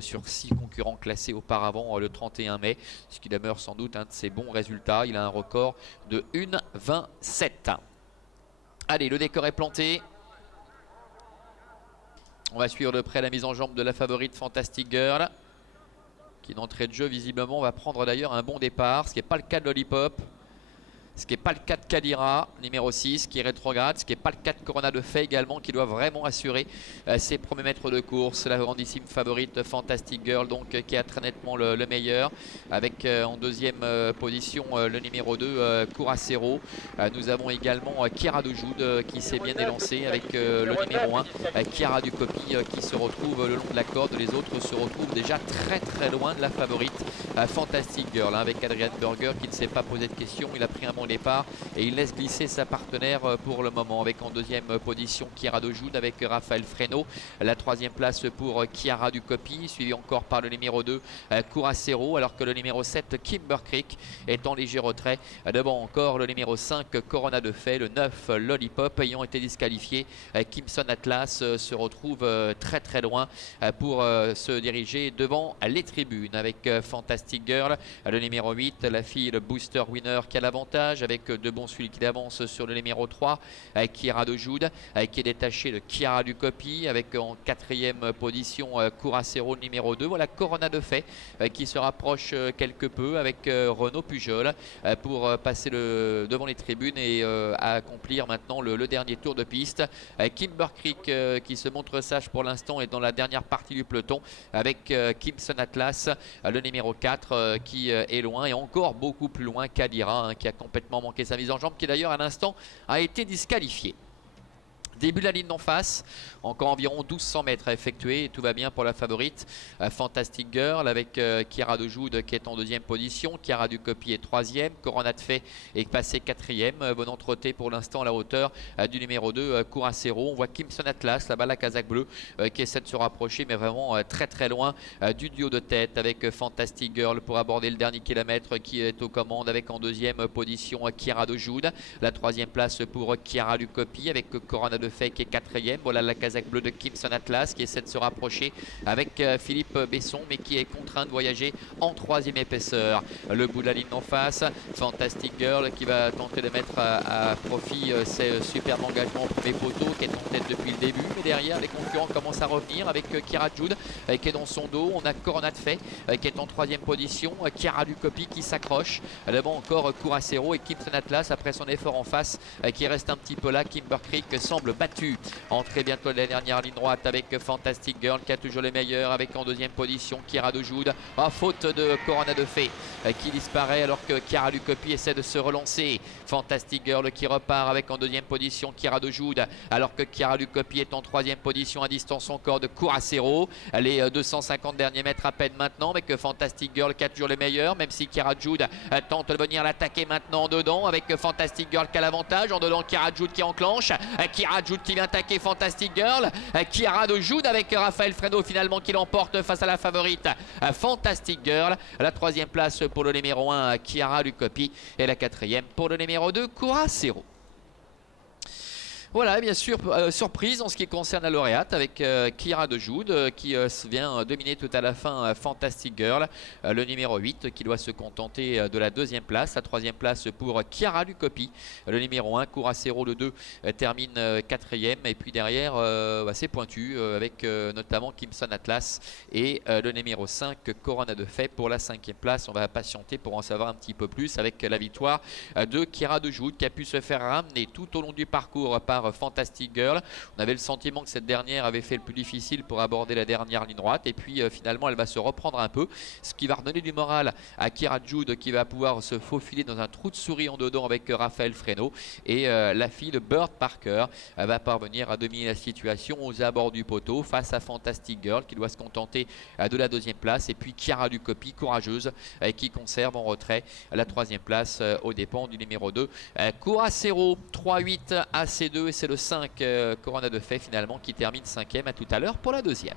sur 6 concurrents classés auparavant le 31 mai, ce qui demeure sans doute un de ses bons résultats. Il a un record de 1,27. Allez, le décor est planté. On va suivre de près la mise en jambe de la favorite Fantastic Girl, qui d'entrée de jeu visiblement va prendre d'ailleurs un bon départ, ce qui n'est pas le cas de Lollipop. Ce qui n'est pas le cas de Kadira, numéro 6, qui est rétrograde. Ce qui n'est pas le cas de Corona de Fay également, qui doit vraiment assurer ses premiers mètres de course. La grandissime favorite Fantastic Girl, donc, qui a très nettement le meilleur. Avec en deuxième position le numéro 2, Curacero. Nous avons également Kiara de Joude qui s'est bien élancé avec le numéro 1, Kiara du Copy, qui se retrouve le long de la corde. Les autres se retrouvent déjà très loin de la favorite Fantastic Girl, avec Adrian Burger qui ne s'est pas posé de questions. Il a pris un bon départ et il laisse glisser sa partenaire pour le moment, avec en deuxième position Kiara de Joude avec Raphaël Freno. La troisième place pour Kiara du Copy, suivi encore par le numéro 2 Curacero, alors que le numéro 7 Kimber Creek est en léger retrait. Devant encore le numéro 5 Corona de Fay, le 9 Lollipop ayant été disqualifié. Kimson Atlas se retrouve très loin pour se diriger devant les tribunes, avec Fantastic Girl, le numéro 8, la fille le Booster Winner qui a l'avantage, avec de bons celui qui avance sur le numéro 3, Kiara de Joude, qui est détaché de Kiara du Copy, avec en quatrième position Curacero numéro 2. Voilà Corona de Fay qui se rapproche quelque peu avec Renaud Pujol pour passer devant les tribunes et accomplir maintenant le dernier tour de piste. Kimber Creek qui se montre sage pour l'instant est dans la dernière partie du peloton, avec Kimson Atlas, le numéro 4 qui est loin, et encore beaucoup plus loin Kadira, qui a complètement manqué sa mise en jambe, qui d'ailleurs à l'instant a été disqualifié. Début de la ligne d'en face, encore environ 1200 mètres à effectuer et tout va bien pour la favorite Fantastic Girl, avec Kiara de Joude qui est en deuxième position, Kiara du Copy est troisième, Corona de Fay est passé quatrième, venant trotter pour l'instant à la hauteur du numéro 2 Curacero. On voit Kimson Atlas là-bas, la casaque bleue, qui essaie de se rapprocher, mais vraiment très loin du duo de tête, avec Fantastic Girl pour aborder le dernier kilomètre, qui est aux commandes, avec en deuxième position Kiara de Joude. La troisième place pour Kiara du Copy, avec Corona de Fay qui est quatrième. Voilà la casaque bleue de Kimson Atlas qui essaie de se rapprocher avec Philippe Besson, mais qui est contraint de voyager en troisième épaisseur. Le bout de la ligne en face, Fantastic Girl qui va tenter de mettre à profit ses superbes engagements au premier poteau, qui est en tête depuis le début, mais derrière les concurrents commencent à revenir, avec Kiara de Joude qui est dans son dos. On a Corona de Fay qui est en troisième position, Kiara du Copy qui s'accroche devant, encore Curacero et Kimson Atlas après son effort en face qui reste un petit peu là. Kimber Creek semble battu. Entrée bientôt de la dernière ligne droite, avec Fantastic Girl qui a toujours les meilleurs, avec en deuxième position Kiara de Joude, faute de Corona de Fay qui disparaît, alors que Kiara du Copy essaie de se relancer. Fantastic Girl qui repart avec en deuxième position Kiara de Joude, alors que Kiara du Copy est en troisième position, à distance encore de Curacero. Les 250 derniers mètres à peine maintenant, mais que Fantastic Girl qui a toujours les meilleurs, même si Kiara de Joude tente de venir l'attaquer maintenant dedans, avec Fantastic Girl qui a l'avantage. En dedans, Kiara de Joude qui enclenche, Kiara de Joude qui vient attaquer Fantastic Girl, Kiara de Joude avec Raphaël Freno finalement qui l'emporte face à la favorite Fantastic Girl. La troisième place pour le numéro 1 Kiara du Copy, et la quatrième pour le numéro 2 Curacero. Voilà, bien sûr, surprise en ce qui concerne la lauréate, avec Kiara de Joude qui vient dominer tout à la fin Fantastic Girl, le numéro 8 qui doit se contenter de la deuxième place. La troisième place pour Kiara du Copy, le numéro 1 Curacero, le 2 termine quatrième, et puis derrière c'est pointu, avec notamment Kimson Atlas et le numéro 5 Corona de Fay pour la cinquième place. On va patienter pour en savoir un petit peu plus, avec la victoire de Kiara de Joude qui a pu se faire ramener tout au long du parcours par Fantastic Girl. On avait le sentiment que cette dernière avait fait le plus difficile pour aborder la dernière ligne droite, et puis finalement elle va se reprendre un peu, ce qui va redonner du moral à Kiara de Joude, qui va pouvoir se faufiler dans un trou de souris en dedans avec Raphaël Freno, et la fille de Bird Parker va parvenir à dominer la situation aux abords du poteau face à Fantastic Girl qui doit se contenter de la deuxième place, et puis Kiara du Copy, courageuse, qui conserve en retrait la troisième place aux dépens du numéro 2 Curacero. 3-8 AC2, et c'est le 5 Corona de Fay finalement qui termine cinquième. À tout à l'heure pour la deuxième.